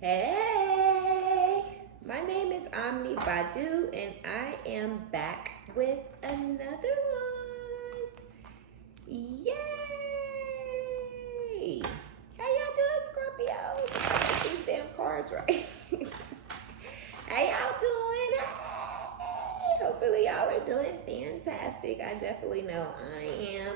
Hey, my name is OmniBadu, and I am back with another one. Yay! How y'all doing, Scorpios? I got these damn cards right. How y'all doing? Hey, hopefully y'all are doing fantastic. I definitely know I am.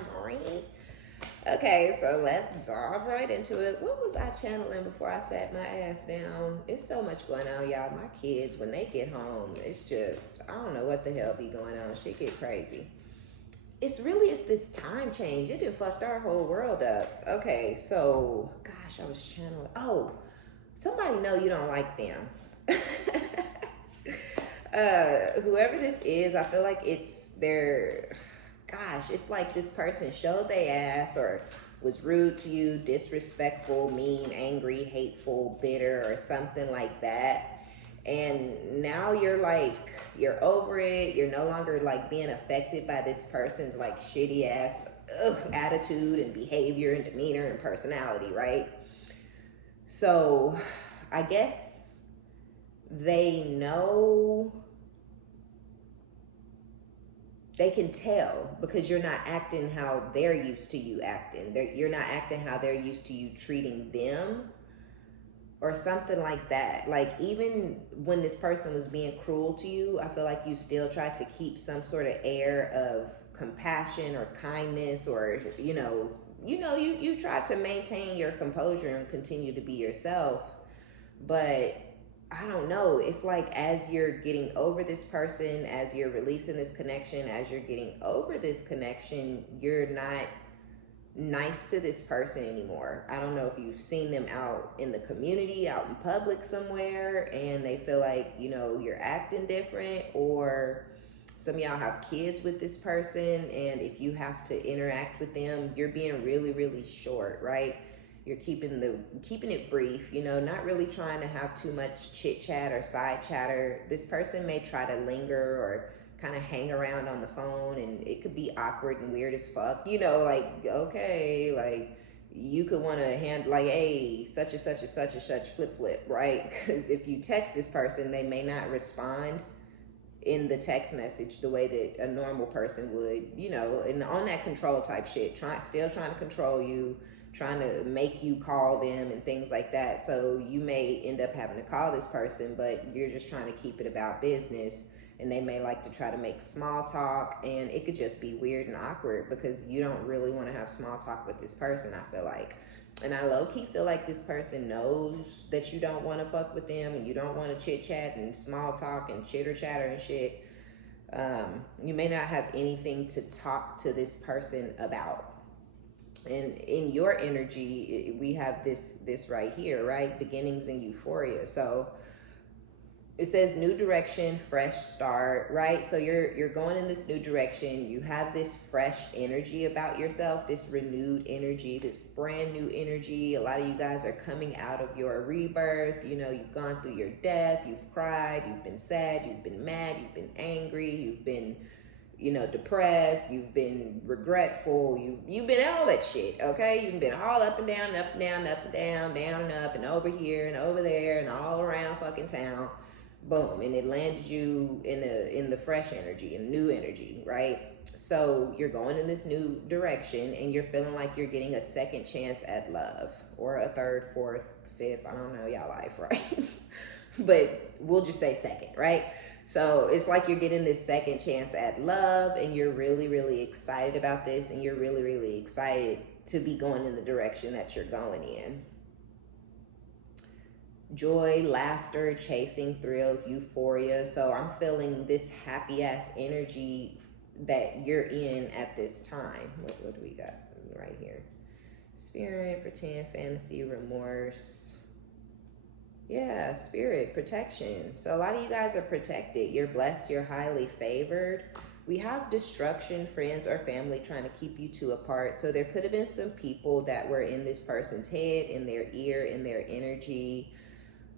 Okay, so let's dive right into it. What was I channeling before I sat my ass down? It's so much going on, y'all. My kids, when they get home, it's just, I don't know what the hell be going on. Shit get crazy. It's this time change. It done fucked our whole world up. Okay, so, gosh, I was channeling. Oh, somebody know you don't like them. Whoever this is, I feel like it's their, gosh, it's like this person showed they ass or was rude to you, disrespectful, mean, angry, hateful, bitter, or something like that. And now you're like, you're over it. You're no longer like being affected by this person's like shitty ass attitude and behavior and demeanor and personality, right? So I guess they know, they can tell because you're not acting how they're used to you acting. You're not acting how they're used to you treating them or something like that. Like even when this person was being cruel to you, I feel like you still try to keep some sort of air of compassion or kindness, or you try to maintain your composure and continue to be yourself. But I don't know. It's like as you're getting over this person, as you're releasing this connection, as you're getting over this connection, you're not nice to this person anymore. I don't know if you've seen them out in the community, out in public somewhere, and they feel like, you're acting different, or some of y'all have kids with this person, and if you have to interact with them, you're being really, really short, right? You're keeping it brief, not really trying to have too much chit chat or side chatter. This person may try to linger or kind of hang around on the phone, and it could be awkward and weird as fuck, like, okay, like you could want to hand like, hey, such and such and such and such, flip, right? Because if you text this person, they may not respond in the text message the way that a normal person would, and on that control type shit, still trying to control you, trying to make you call them and things like that. So you may end up having to call this person, but you're just trying to keep it about business, and they may like to try to make small talk, and it could just be weird and awkward because you don't really want to have small talk with this person, I feel like. And I low-key feel like this person knows that you don't want to fuck with them and you don't want to chit-chat and small talk and chitter-chatter and shit. You may not have anything to talk to this person about. And in your energy, we have this right here, right? Beginnings and euphoria. So it says new direction, fresh start, right? So you're going in this new direction. You have this fresh energy about yourself, this renewed energy, this brand new energy. A lot of you guys are coming out of your rebirth. You've gone through your death, you've cried, you've been sad, you've been mad, you've been angry, you've been depressed, you've been regretful, you've been all that shit, okay? You've been all up and down, up and down, up and down, down and up, and over here and over there and all around fucking town. Boom, and it landed you in the fresh energy and new energy, right? So you're going in this new direction, and you're feeling like you're getting a second chance at love, or a third, fourth, fifth, I don't know y'all life, right? But we'll just say second, right? So it's like you're getting this second chance at love, and you're really, really excited about this, and you're really, really excited to be going in the direction that you're going in. Joy, laughter, chasing thrills, euphoria. So I'm feeling this happy ass energy that you're in at this time. What do we got right here? Spirit, pretend, fantasy, remorse. Yeah, spirit, protection. So a lot of you guys are protected. You're blessed. You're highly favored. We have destruction, friends or family trying to keep you two apart. So there could have been some people that were in this person's head, in their ear, in their energy.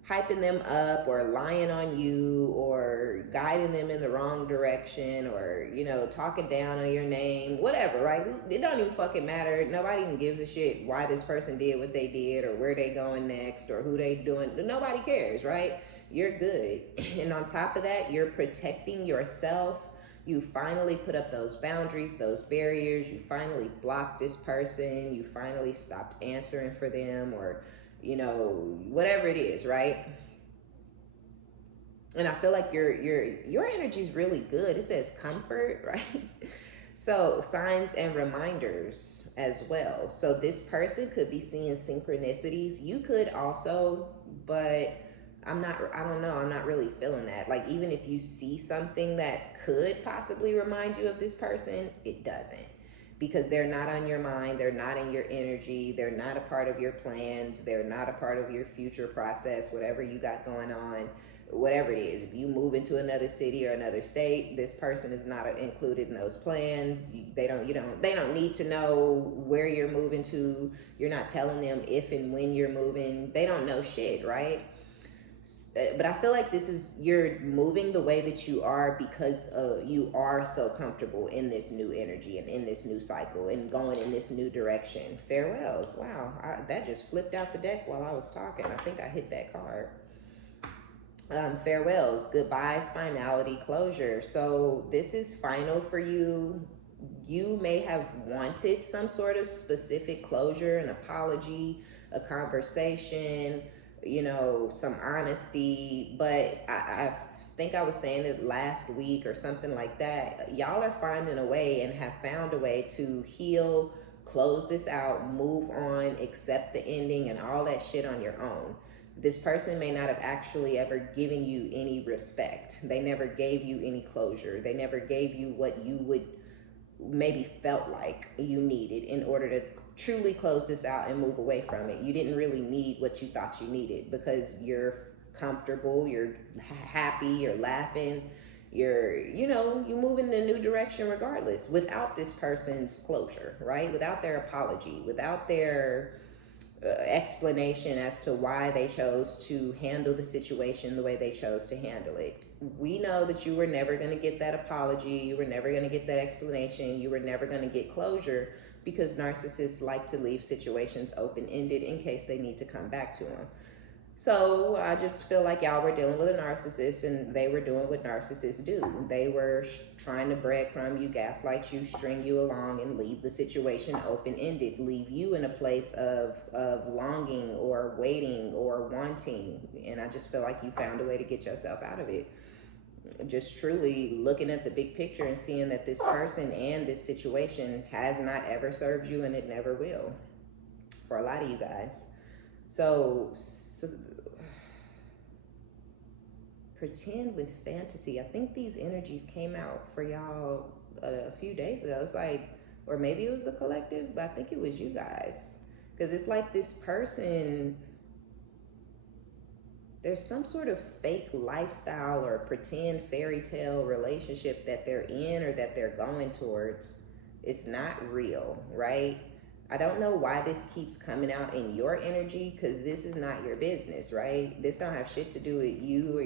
hyping them up or lying on you or guiding them in the wrong direction or, you know, talking down on your name, whatever, right? It don't even fucking matter. Nobody even gives a shit why this person did what they did or where they going next or who they doing. Nobody cares, right? You're good. And on top of that, you're protecting yourself. You finally put up those boundaries, those barriers. You finally blocked this person. You finally stopped answering for them or, you know, whatever it is, right? And I feel like your energy is really good. It says comfort, right? So signs and reminders as well. So this person could be seeing synchronicities. You could also, but I don't know, I'm not really feeling that. Like, even if you see something that could possibly remind you of this person, it doesn't. Because they're not on your mind, they're not in your energy, they're not a part of your plans, they're not a part of your future process, whatever you got going on, whatever it is. If you move into another city or another state, this person is not included in those plans. They don't need to know where you're moving to. You're not telling them if and when you're moving. They don't know shit, right? But I feel like you're moving the way that you are because you are so comfortable in this new energy and in this new cycle and going in this new direction. Farewells. Wow, that just flipped out the deck while I was talking. I think I hit that card. Farewells, goodbyes, finality, closure. So this is final for you. You may have wanted some sort of specific closure, an apology, a conversation, you know, some honesty, but I think I was saying it last week or something like that. Y'all are finding a way and have found a way to heal, close this out, move on, accept the ending and all that shit on your own. This person may not have actually ever given you any respect. They never gave you any closure. They never gave you what you would maybe felt like you needed in order to truly close this out and move away from it. You didn't really need what you thought you needed because you're comfortable, you're happy, you're laughing, you move in a new direction regardless without this person's closure, right? Without their apology, without their explanation as to why they chose to handle the situation the way they chose to handle it. We know that you were never going to get that apology, you were never going to get that explanation, you were never going to get closure because narcissists like to leave situations open-ended in case they need to come back to them. So I just feel like y'all were dealing with a narcissist and they were doing what narcissists do. They were trying to breadcrumb you, gaslight you, string you along, and leave the situation open-ended, leave you in a place of longing or waiting or wanting. And I just feel like you found a way to get yourself out of it. Just truly looking at the big picture and seeing that this person and this situation has not ever served you and it never will for a lot of you guys. So pretend with fantasy. I think these energies came out for y'all a few days ago. It's like, or maybe it was the collective, but I think it was you guys. Because it's like this person, there's some sort of fake lifestyle or pretend fairy tale relationship that they're in or that they're going towards. It's not real, right? I don't know why this keeps coming out in your energy because this is not your business, right? This don't have shit to do with you or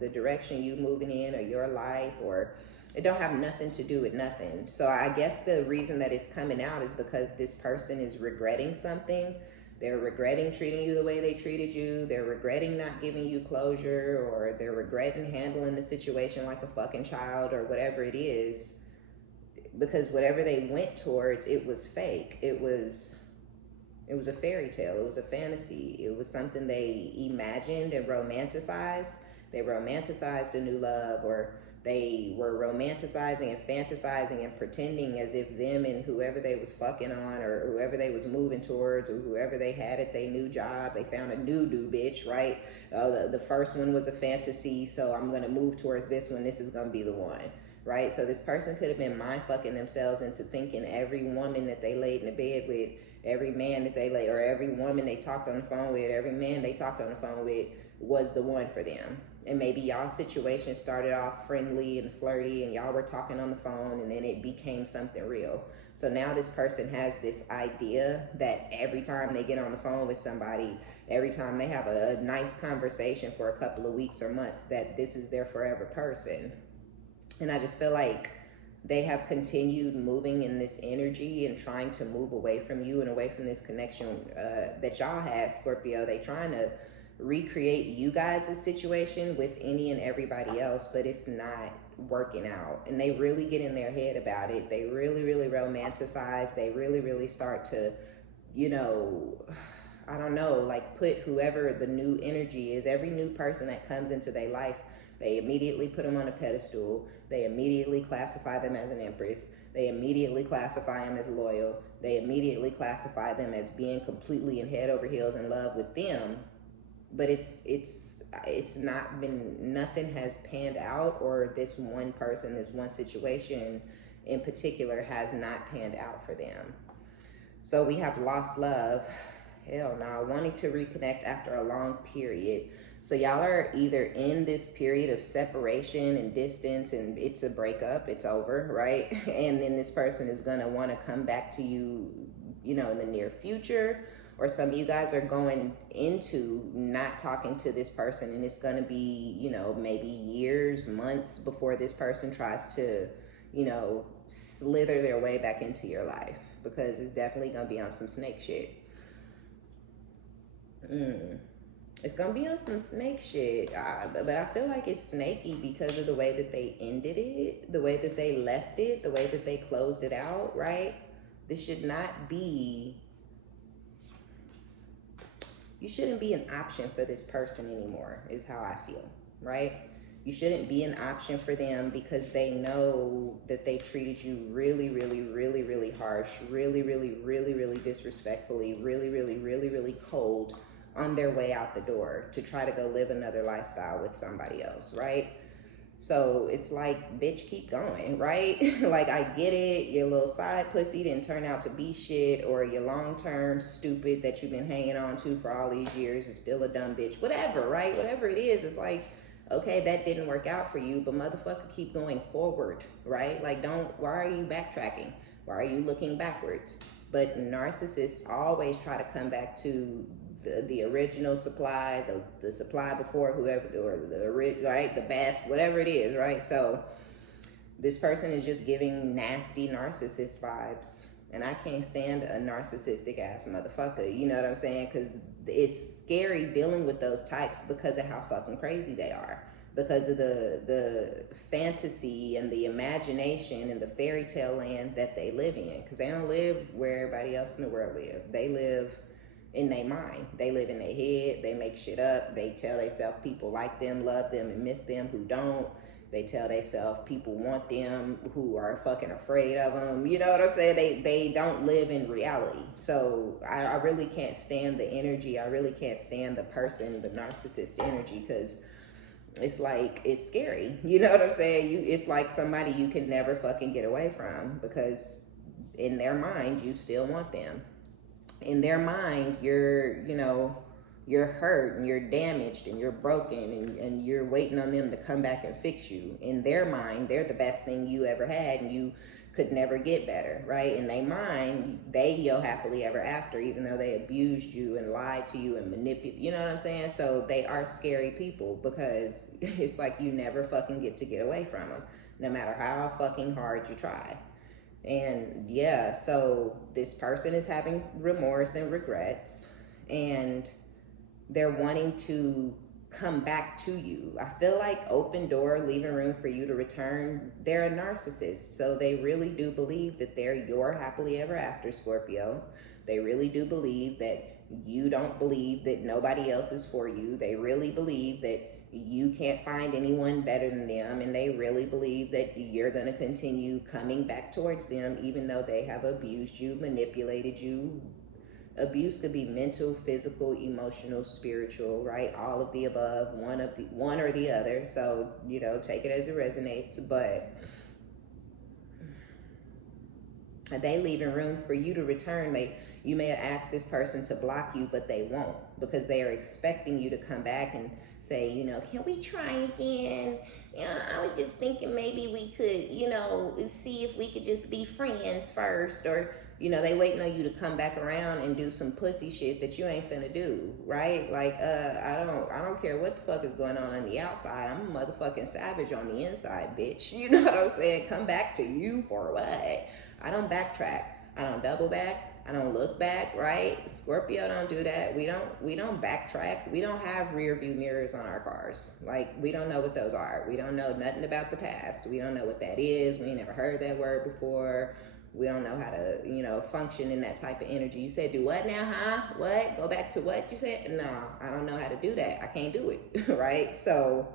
the direction you moving in or your life, or it don't have nothing to do with nothing. So I guess the reason that it's coming out is because this person is regretting something. They're regretting treating you the way they treated you. They're regretting not giving you closure, or they're regretting handling the situation like a fucking child or whatever it is. Because whatever they went towards, it was fake. It was a fairy tale. It was a fantasy. It was something they imagined and romanticized. They romanticized a new love, or they were romanticizing and fantasizing and pretending as if them and whoever they was fucking on or whoever they was moving towards or whoever they had at their new job, they found a new bitch, right? The first one was a fantasy, so I'm going to move towards this one. This is going to be the one. Right? So this person could have been mind fucking themselves into thinking every woman that they laid in the bed with, every man that they laid, or every woman they talked on the phone with, every man they talked on the phone with was the one for them. And maybe y'all situation started off friendly and flirty and y'all were talking on the phone, and then it became something real. So now this person has this idea that every time they get on the phone with somebody, every time they have a nice conversation for a couple of weeks or months, that this is their forever person. And I just feel like they have continued moving in this energy and trying to move away from you and away from this connection that y'all had, Scorpio. They trying to recreate you guys' situation with any and everybody else, but it's not working out. And they really get in their head about it. They really, really romanticize. They really, really start to, you know, I don't know, like put whoever the new energy is, every new person that comes into their life, they immediately put them on a pedestal. They immediately classify them as an empress. They immediately classify them as loyal. They immediately classify them as being completely in head over heels in love with them. But it's not been, nothing has panned out, or this one person, this one situation in particular has not panned out for them. So we have lost love. Hell no, wanting to reconnect after a long period. So y'all are either in this period of separation and distance, and it's a breakup, it's over, right? And then this person is gonna wanna come back to you, you know, in the near future. Or some of you guys are going into not talking to this person, and it's gonna be, you know, maybe years, months before this person tries to, you know, slither their way back into your life, because it's definitely gonna be on some snake shit. It's gonna be on some snake shit, but I feel like it's snaky because of the way that they ended it, the way that they left it, the way that they closed it out, right? This should not be, you shouldn't be an option for this person anymore, is how I feel, right? You shouldn't be an option for them because they know that they treated you really, really, really, really harsh, really, really, really, really disrespectfully, really, really, really, really cold on their way out the door to try to go live another lifestyle with somebody else, right? So it's like, bitch, keep going, right? Like, I get it, your little side pussy didn't turn out to be shit, or your long-term stupid that you've been hanging on to for all these years is still a dumb bitch, whatever, right? Whatever it is, it's like, okay, that didn't work out for you, but motherfucker, keep going forward, right? Like, why are you backtracking? Why are you looking backwards? But narcissists always try to come back to the original supply, the supply before whoever, or right, the best, whatever it is, right? So this person is just giving nasty narcissist vibes, and I can't stand a narcissistic ass motherfucker, you know what I'm saying? Because it's scary dealing with those types because of how fucking crazy they are, because of the fantasy and the imagination and the fairy tale land that they live in, because they don't live where everybody else in the world live. They live in their mind. They live in their head. They make shit up. They tell themselves people like them, love them, and miss them who don't. They tell themselves people want them who are fucking afraid of them. You know what I'm saying? They don't live in reality. So I really can't stand the energy. I really can't stand the person, the narcissist energy, because it's like, it's scary. You know what I'm saying? It's like somebody you can never fucking get away from, because in their mind, you still want them. In their mind, you're, you know, you're hurt and you're damaged and you're broken, and you're waiting on them to come back and fix you. In their mind, they're the best thing you ever had, and you could never get better, right? In their mind, they yo happily ever after, even though they abused you and lied to you and manipulated, you know what I'm saying? So they are scary people, because it's like you never fucking get away from them, no matter how fucking hard you try. And yeah, so this person is having remorse and regrets, and they're wanting to come back to you. I feel like open door, leaving room for you to return. They're a narcissist, so they really do believe that they're your happily ever after, Scorpio. They really do believe that you don't believe that nobody else is for you. They really believe that you can't find anyone better than them, and they really believe that you're going to continue coming back towards them, even though they have abused you, manipulated you. Abuse could be mental, physical, emotional, spiritual, right? All of the above, one or the other. So, you know, take it as it resonates. But they leaving room for you to return. You may have asked this person to block you, but they won't. because they are expecting you to come back and say, you know, can we try again? Yeah, I was just thinking maybe we could, you know, see if we could just be friends first. Or, you know, they waiting on you to come back around and do some pussy shit that you ain't finna do, right? Like, I don't care what the fuck is going on the outside. I'm a motherfucking savage on the inside, bitch. You know what I'm saying? Come back to you for what? I don't backtrack. I don't double back. I don't look back, right? Scorpio don't do that. We don't backtrack. We don't have rear view mirrors on our cars. Like, we don't know what those are. We don't know nothing about the past. We don't know what that is. We ain't never heard that word before. We don't know how to, you know, function in that type of energy. You said, do what now, huh? What? Go back to what you said? No, I don't know how to do that. I can't do it, right? So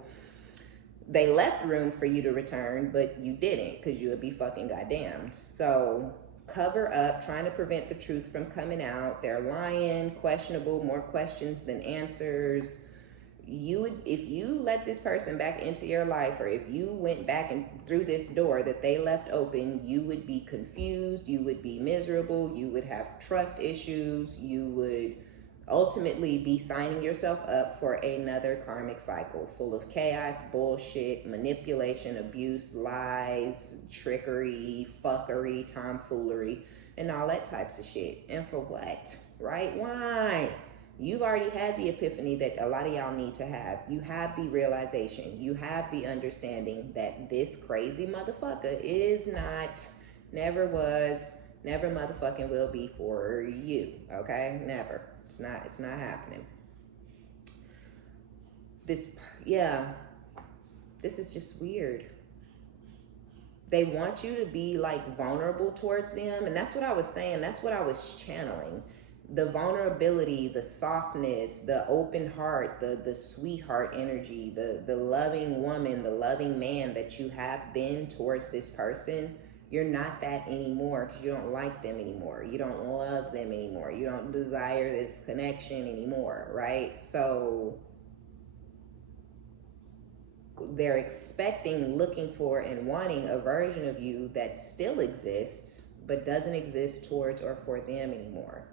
they left room for you to return, but you didn't, because you would be fucking goddamned. So cover up, trying to prevent the truth from coming out. They're lying, questionable, more questions than answers. You would, if you let this person back into your life, or if you went back and through this door that they left open, you would be confused, you would be miserable, you would have trust issues, you would ultimately be signing yourself up for another karmic cycle full of chaos, bullshit, manipulation, abuse, lies, trickery, fuckery, tomfoolery, and all that types of shit. And for what? Right? Why? You've already had the epiphany that a lot of y'all need to have. You have the realization, you have the understanding that this crazy motherfucker is not, never was, never motherfucking will be for you. Okay? Never. It's not happening. This is just weird. They want you to be like vulnerable towards them. And that's what I was saying. That's what I was channeling. The vulnerability, the softness, the open heart, the sweetheart energy, the loving woman, the loving man that you have been towards this person. You're not that anymore, because you don't like them anymore. You don't love them anymore. You don't desire this connection anymore, right? So they're expecting, looking for, and wanting a version of you that still exists, but doesn't exist towards or for them anymore.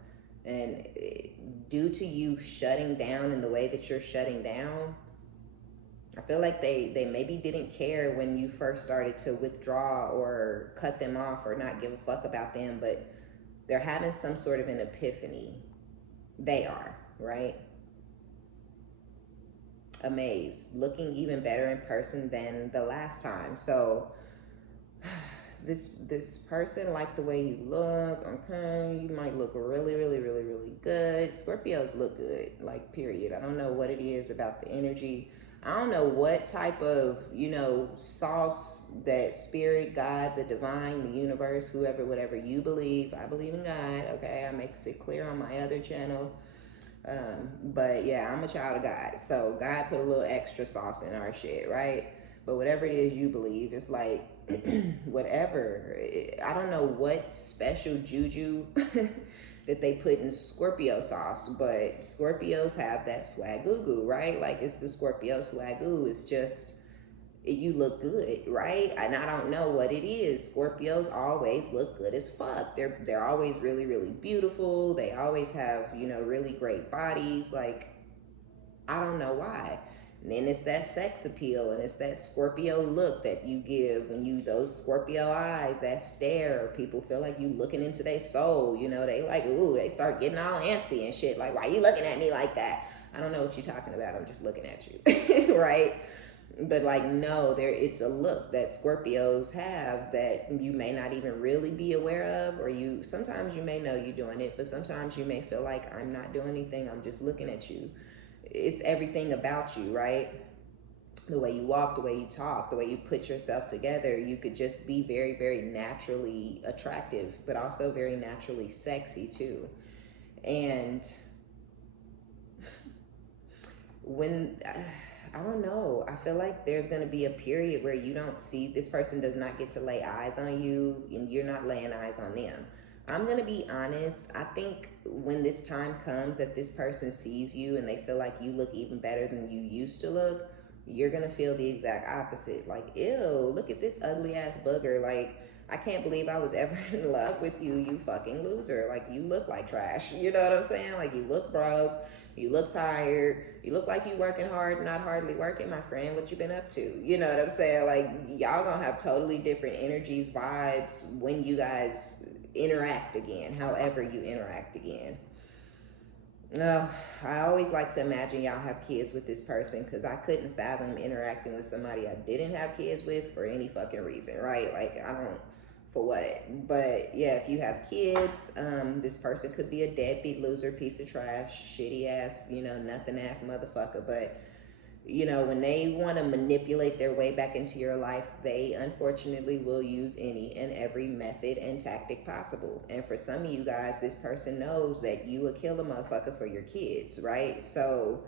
And due to you shutting down in the way that you're shutting down, I feel like they maybe didn't care when you first started to withdraw or cut them off or not give a fuck about them, but they're having some sort of an epiphany. They are, right? Amazed, looking even better in person than the last time. So this person liked the way you look. Okay, you might look really, really, really, really good. Scorpios look good, like, period. I don't know what it is about the energy. I don't know what type of, you know, sauce that spirit, God, the divine, the universe, whoever, whatever you believe. I believe in God, okay? I make it clear on my other channel. But yeah, I'm a child of God. So God put a little extra sauce in our shit, right? But whatever it is you believe, it's like, whatever. I don't know what special juju that they put in Scorpio sauce, but Scorpios have that swag-goo-goo, right? Like, it's the Scorpio swag-goo. It's just, you look good, right? And I don't know what it is. Scorpios always look good as fuck. They're always really, really beautiful. They always have, you know, really great bodies. Like, I don't know why. And then it's that sex appeal, and it's that Scorpio look that you give when you, those Scorpio eyes, that stare. People feel like you looking into their soul. You know, they like, ooh, they start getting all antsy and shit. Like, why you looking at me like that? I don't know what you're talking about. I'm just looking at you, right? But like, no, it's a look that Scorpios have that you may not even really be aware of, or you, sometimes you may know you're doing it, but sometimes you may feel like, I'm not doing anything, I'm just looking at you. It's everything about you, right? The way you walk, the way you talk, the way you put yourself together. You could just be very, very naturally attractive, but also very naturally sexy too. And when, I don't know, I feel like there's going to be a period where you don't see, this person does not get to lay eyes on you, and you're not laying eyes on them. I'm going to be honest. I think when this time comes that this person sees you and they feel like you look even better than you used to look, you're going to feel the exact opposite. Like, ew, look at this ugly ass booger. Like, I can't believe I was ever in love with you, you fucking loser. Like, you look like trash. You know what I'm saying? Like, you look broke. You look tired. You look like you working hard, not hardly working, my friend. What you been up to? You know what I'm saying? Like, y'all gonna have totally different energies, vibes when you guys interact again, however you interact again. No, I always like to imagine y'all have kids with this person, because I couldn't fathom interacting with somebody I didn't have kids with for any fucking reason, right? Like, I don't, for what? But yeah, if you have kids, this person could be a deadbeat loser, piece of trash, shitty ass, you know, nothing ass motherfucker. But you know, when they want to manipulate their way back into your life, they unfortunately will use any and every method and tactic possible. And for some of you guys, this person knows that you will kill a motherfucker for your kids, right? So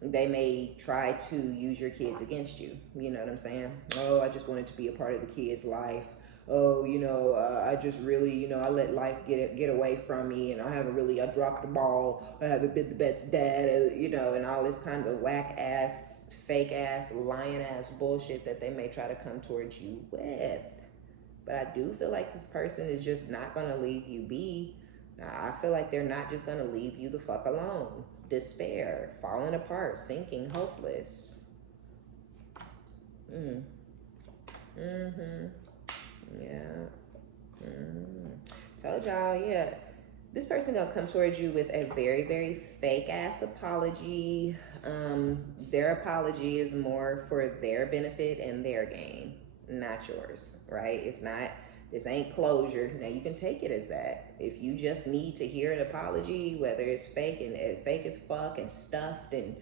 they may try to use your kids against you. You know what I'm saying? Oh, I just wanted to be a part of the kid's life. Oh, you know, I just really, you know, I let life get away from me, and I dropped the ball. I haven't been the best dad, you know, and all this kind of whack ass, fake ass, lying ass bullshit that they may try to come towards you with. But I do feel like this person is just not gonna leave you be. I feel like they're not just gonna leave you the fuck alone. Despair, falling apart, sinking, hopeless. Yeah. Told y'all, yeah. This person gonna come towards you with a very, very fake ass apology. Their apology is more for their benefit and their gain, not yours, right? It's not, this ain't closure. Now you can take it as that. If you just need to hear an apology, whether it's fake and fake as fuck and stuffed and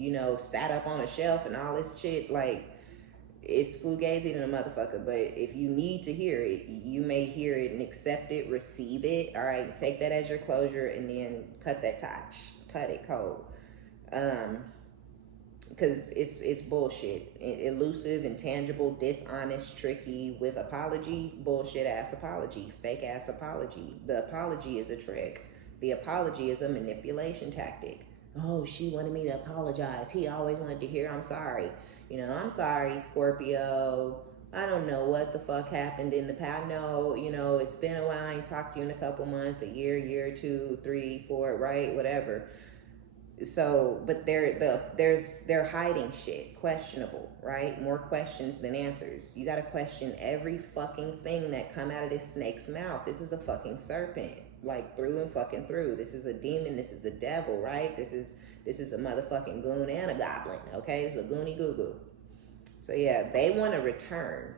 you know, sat up on a shelf and all this shit, like, it's fugazi than a motherfucker. But if you need to hear it, you may hear it and accept it, receive it. All right, take that as your closure, and then cut that touch, cut it cold. Because it's bullshit, elusive, intangible, dishonest, tricky, with apology, bullshit ass apology, fake ass apology. The apology is a trick. The apology is a manipulation tactic. Oh, she wanted me to apologize. He always wanted to hear I'm sorry. You know, I'm sorry, Scorpio. I don't know what the fuck happened in the past. No, you know, it's been a while. I ain't talked to you in a couple months, a year, 2, 3, 4, right? Whatever. So, but they're hiding shit, questionable, right? More questions than answers. You gotta question every fucking thing that come out of this snake's mouth. This is a fucking serpent, like through and fucking through. This is a demon. This is a devil, right? This is a motherfucking goon and a goblin, okay? It's a goony goo goo. So yeah, they want to return,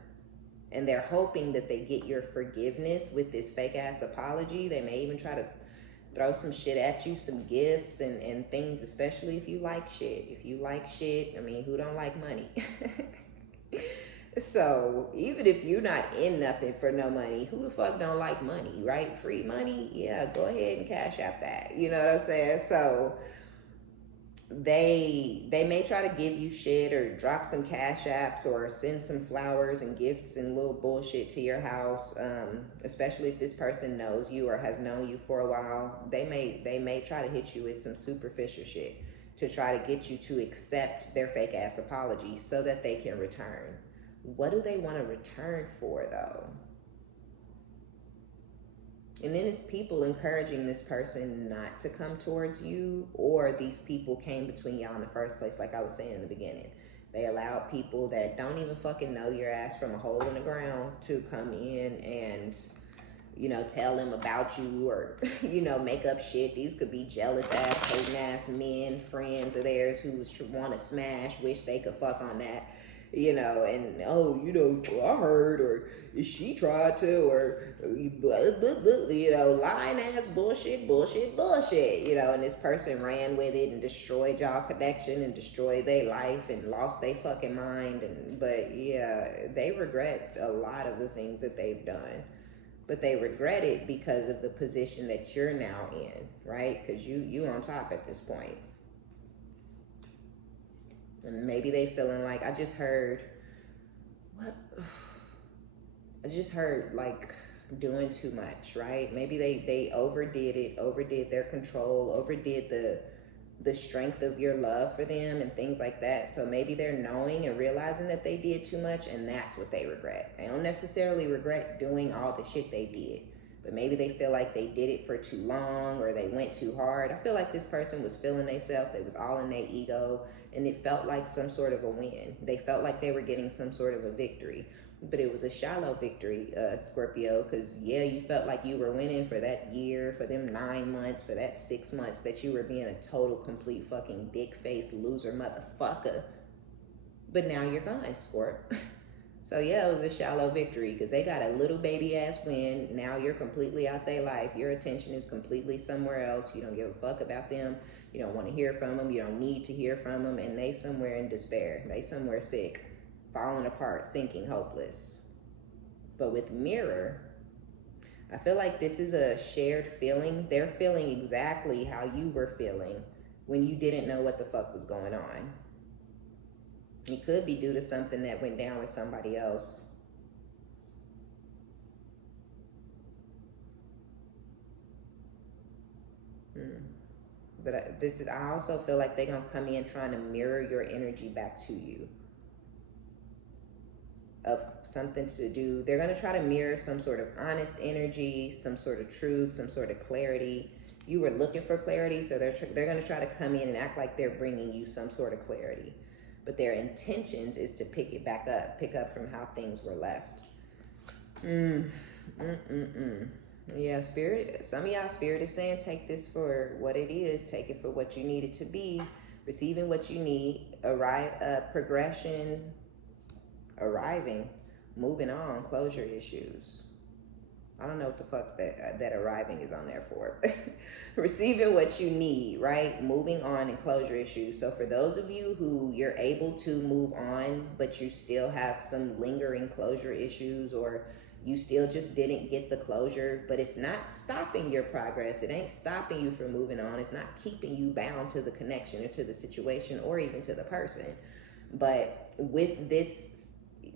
and they're hoping that they get your forgiveness with this fake ass apology. They may even try to throw some shit at you, some gifts and things, especially if you like shit. If you like shit, I mean, who don't like money? So even if you're not in nothing for no money, who the fuck don't like money, right? Free money, yeah, go ahead and cash out that. You know what I'm saying? So they may try to give you shit or drop some cash apps or send some flowers and gifts and little bullshit to your house, especially if this person knows you or has known you for a while. They may try to hit you with some superficial shit to try to get you to accept their fake ass apology so that they can return. What do they want to return for, though? And then it's people encouraging this person not to come towards you, or these people came between y'all in the first place, like I was saying in the beginning. They allowed people that don't even fucking know your ass from a hole in the ground to come in and, you know, tell them about you, or, you know, make up shit. These could be jealous ass, hating ass men, friends of theirs who want to smash, wish they could fuck on that. You know, and oh, you know, I heard, or she tried to, or blah, blah, blah, you know, lying ass bullshit, you know, and this person ran with it and destroyed y'all connection and destroyed their life and lost their fucking mind. And but yeah, they regret a lot of the things that they've done, but they regret it because of the position that you're now in, right? Because you on top at this point. And maybe they feeling like, I just heard like doing too much, right? Maybe they overdid it, overdid their control, overdid the strength of your love for them and things like that. So maybe they're knowing and realizing that they did too much, and that's what they regret. They don't necessarily regret doing all the shit they did. but maybe they feel like they did it for too long or they went too hard. I feel like this person was feeling themselves. They was all in their ego, and it felt like some sort of a win. They felt like they were getting some sort of a victory, but it was a shallow victory, Scorpio, because yeah, you felt like you were winning for that year, for them 9 months, for that 6 months that you were being a total, complete fucking dick face loser motherfucker. But now you're gone, Scorp. So yeah, it was a shallow victory because they got a little baby ass win. Now you're completely out their life. Your attention is completely somewhere else. You don't give a fuck about them. You don't want to hear from them. You don't need to hear from them. And they somewhere in despair. They somewhere sick, falling apart, sinking, hopeless. But with Mirror, I feel like this is a shared feeling. They're feeling exactly how you were feeling when you didn't know what the fuck was going on. It could be due to something that went down with somebody else. But I also feel like they're going to come in trying to mirror your energy back to you. Of something to do. They're going to try to mirror some sort of honest energy, some sort of truth, some sort of clarity. You were looking for clarity, so they're going to try to come in and act like they're bringing you some sort of clarity. But their intentions is to pick it back up, pick up from how things were left. Yeah, Spirit, some of y'all, Spirit is saying take this for what it is. Take it for what you need it to be. Receiving what you need. Progression. Arriving. Moving on. Closure issues. I don't know what the fuck that arriving is on there for. Receiving what you need, right? Moving on and closure issues. So for those of you who you're able to move on, but you still have some lingering closure issues, or you still just didn't get the closure, but it's not stopping your progress. It ain't stopping you from moving on. It's not keeping you bound to the connection or to the situation or even to the person. But with this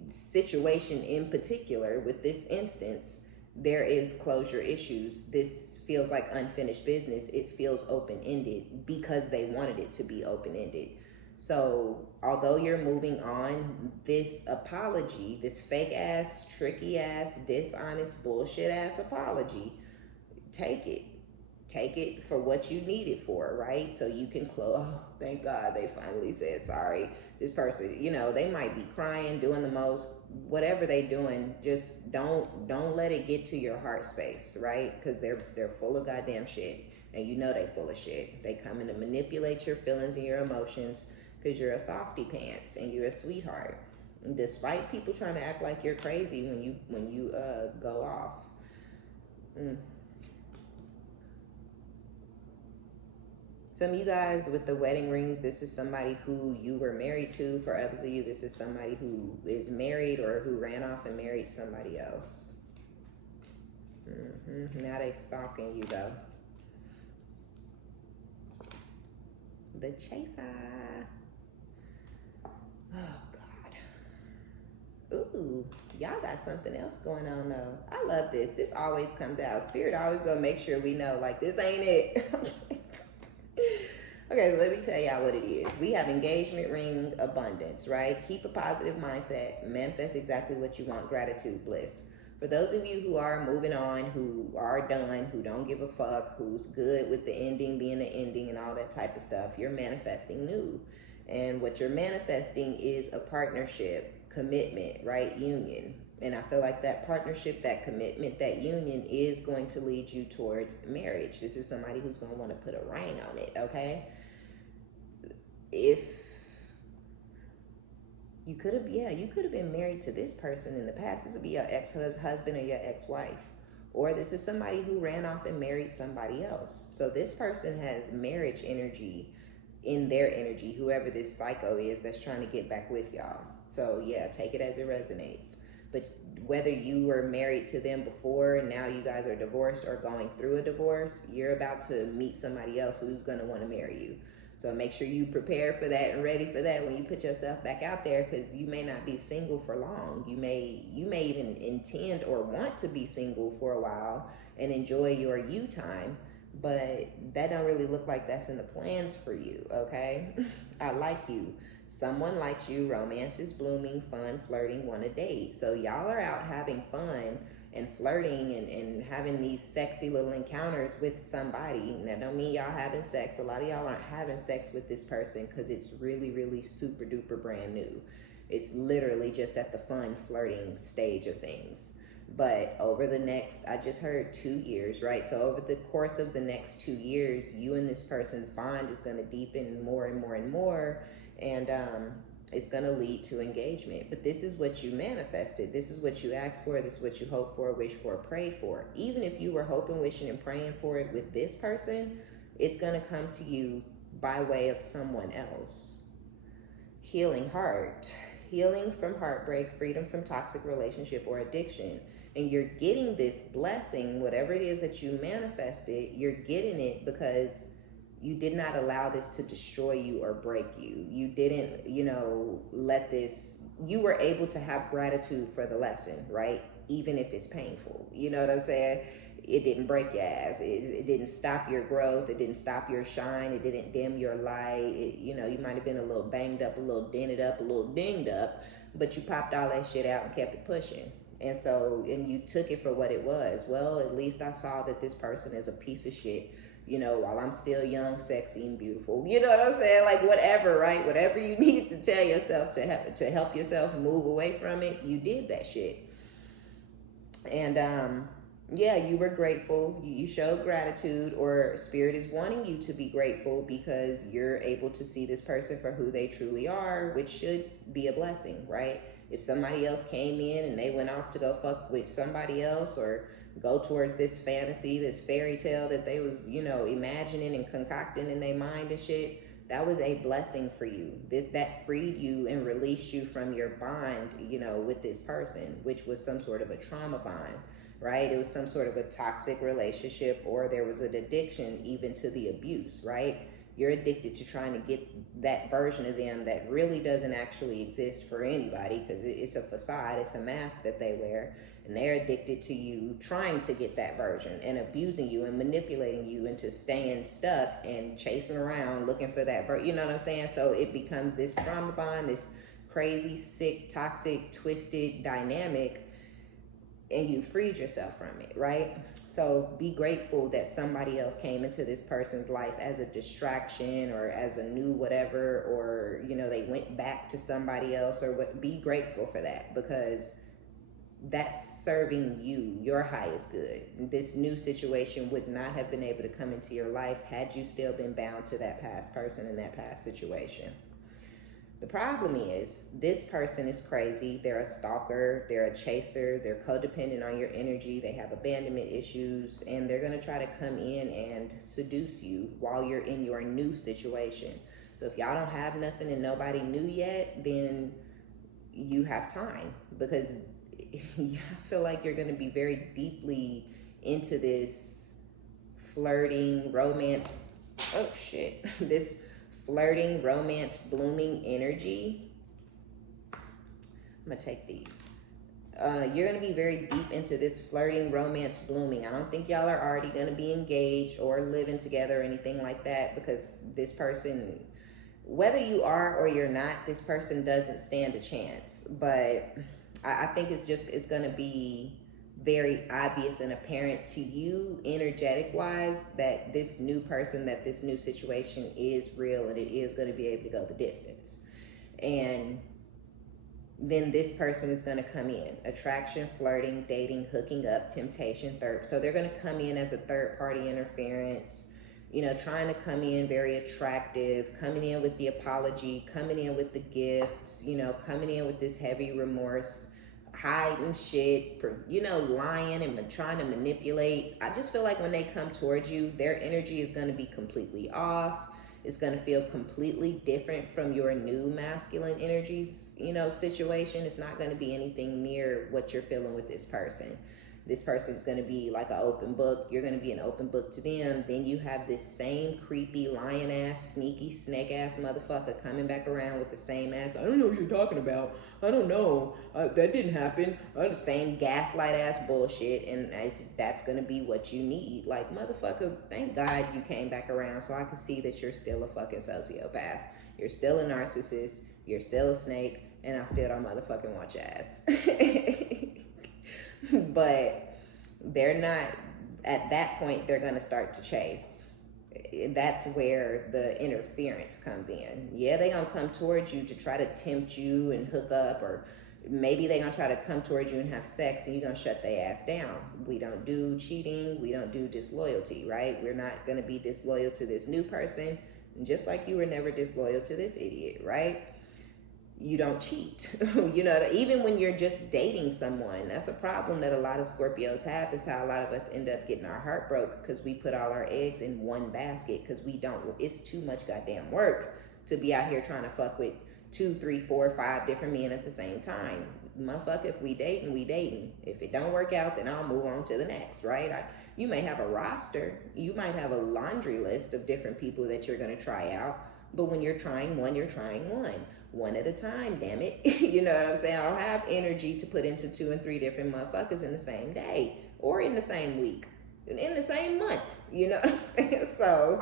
situation in particular, with this instance, there is closure issues. This feels like unfinished business. It feels open-ended because they wanted it to be open-ended. So although you're moving on, this apology, this fake ass, tricky ass, dishonest, bullshit ass apology, take it. Take it for what you need it for, right? So you can close. Oh, thank God they finally said sorry. This person, you know, they might be crying, doing the most, whatever they doing, just don't let it get to your heart space, right? Because they're full of goddamn shit, and you know they full of shit. They come in to manipulate your feelings and your emotions because you're a softy pants and you're a sweetheart, despite people trying to act like you're crazy when you go off. Some of you guys with the wedding rings, this is somebody who you were married to. For others of you, this is somebody who is married or who ran off and married somebody else. Now they stalking you though. The chaser. Oh God. Ooh, y'all got something else going on though. I love this. This always comes out. Spirit always gonna make sure we know, like, this ain't it. Okay, so let me tell y'all what it is. We have engagement ring abundance, right? Keep a positive mindset. Manifest exactly what you want. Gratitude, bliss. For those of you who are moving on, who are done, who don't give a fuck, who's good with the ending being the ending and all that type of stuff, you're manifesting new. And what you're manifesting is a partnership, commitment, right? Union. And I feel like that partnership, that commitment, that union is going to lead you towards marriage. This is somebody who's going to want to put a ring on it, okay? If you could have, you could have been married to this person in the past. This would be your ex-husband or your ex-wife. Or this is somebody who ran off and married somebody else. So this person has marriage energy in their energy, whoever this psycho is that's trying to get back with y'all. So yeah, take it as it resonates. But whether you were married to them before and now you guys are divorced or going through a divorce, you're about to meet somebody else who's going to want to marry you. So make sure you prepare for that and ready for that when you put yourself back out there, because you may not be single for long. You may even intend or want to be single for a while and enjoy your you time, but that don't really look like that's in the plans for you, okay? I like you. Someone likes you, romance is blooming, fun, flirting, want to date. So y'all are out having fun, and flirting and having these sexy little encounters with somebody. That don't mean y'all having sex. A lot of y'all aren't having sex with this person because it's really, really super duper brand new. It's literally just at the fun flirting stage of things. But over the next, I just heard 2 years, right? So over the course of the next 2 years, you and this person's bond is going to deepen more and more and more. And it's going to lead to engagement. But this is what you manifested. This is what you asked for. This is what you hoped for, wished for, prayed for. Even if you were hoping, wishing, and praying for it with this person, it's going to come to you by way of someone else. Healing heart. Healing from heartbreak, freedom from toxic relationship or addiction. And you're getting this blessing, whatever it is that you manifested, you're getting it because you did not allow this to destroy you or break you. You didn't, let this, you were able to have gratitude for the lesson, right? Even if it's painful. You know what I'm saying? It didn't break your ass. It didn't stop your growth. It didn't stop your shine. It didn't dim your light. You might have been a little banged up, a little dented up, a little dinged up, but you popped all that shit out and kept it pushing. And you took it for what it was. Well, at least I saw that this person is a piece of shit, while I'm still young, sexy, and beautiful. You know what I'm saying? Like, whatever, right? Whatever you needed to tell yourself to help yourself move away from it, you did that shit. And, yeah, you were grateful. You showed gratitude, or spirit is wanting you to be grateful because you're able to see this person for who they truly are, which should be a blessing, right? If somebody else came in and they went off to go fuck with somebody else or go towards this fantasy, this fairy tale that they was, imagining and concocting in their mind and shit, that was a blessing for you. That freed you and released you from your bond, with this person, which was some sort of a trauma bond, right? It was some sort of a toxic relationship, or there was an addiction even to the abuse, right? You're addicted to trying to get that version of them that really doesn't actually exist for anybody, because it's a facade, it's a mask that they wear, and they're addicted to you trying to get that version and abusing you and manipulating you into staying stuck and chasing around looking for that you know what I'm saying? So it becomes this trauma bond, this crazy, sick, toxic, twisted dynamic, and you freed yourself from it, right? So be grateful that somebody else came into this person's life as a distraction or as a new whatever, or, they went back to somebody else or what. Be grateful for that, because that's serving you, your highest good. This new situation would not have been able to come into your life had you still been bound to that past person and that past situation. The problem is, this person is crazy. They're a stalker, they're a chaser, they're codependent on your energy, they have abandonment issues, and they're gonna try to come in and seduce you while you're in your new situation. So if y'all don't have nothing and nobody knew yet, then you have time, because I feel like you're gonna be very deeply into this flirting, romance, this flirting, romance, blooming energy. I'm gonna take these. You're gonna be very deep into this flirting, romance, blooming. I don't think y'all are already gonna be engaged or living together or anything like that, because this person, whether you are or you're not, this person doesn't stand a chance. But I think it's gonna be very obvious and apparent to you, energetic wise, that this new person, that this new situation is real, and it is going to be able to go the distance. And then this person is going to come in: attraction, flirting, dating, hooking up, temptation, third. So they're going to come in as a third party interference, trying to come in very attractive, coming in with the apology, coming in with the gifts, coming in with this heavy remorse, hiding shit, lying and trying to manipulate. I just feel like when they come towards you, their energy is going to be completely off. It's going to feel completely different from your new masculine energies, situation. It's not going to be anything near what you're feeling with this person. This person's going to be like an open book. You're going to be an open book to them. Then you have this same creepy, lion ass, sneaky, snake ass motherfucker coming back around with the same ass. I don't know what you're talking about. I don't know. That didn't happen. The same gaslight ass bullshit. And that's going to be what you need. Like, motherfucker, thank God you came back around so I can see that you're still a fucking sociopath. You're still a narcissist. You're still a snake. And I still don't motherfucking want your ass. But they're not, at that point, they're going to start to chase. That's where the interference comes in. Yeah, they're going to come towards you to try to tempt you and hook up, or maybe they're going to try to come towards you and have sex, and you're going to shut their ass down. We don't do cheating. We don't do disloyalty, right? We're not going to be disloyal to this new person, just like you were never disloyal to this idiot, right? You don't cheat. You know, even when you're just dating someone, that's a problem that a lot of Scorpios have. That's how a lot of us end up getting our heart broke, because we put all our eggs in one basket, because we don't, it's too much goddamn work to be out here trying to fuck with 2, 3, 4, 5 different men at the same time. Motherfucker, if we dating, we dating. If it don't work out, then I'll move on to the next, right? You may have a roster, you might have a laundry list of different people that you're going to try out, but when you're trying one, you're trying one at a time, damn it. You know what I'm saying? I don't have energy to put into 2 and 3 different motherfuckers in the same day, or in the same week, in the same month. You know what I'm saying? So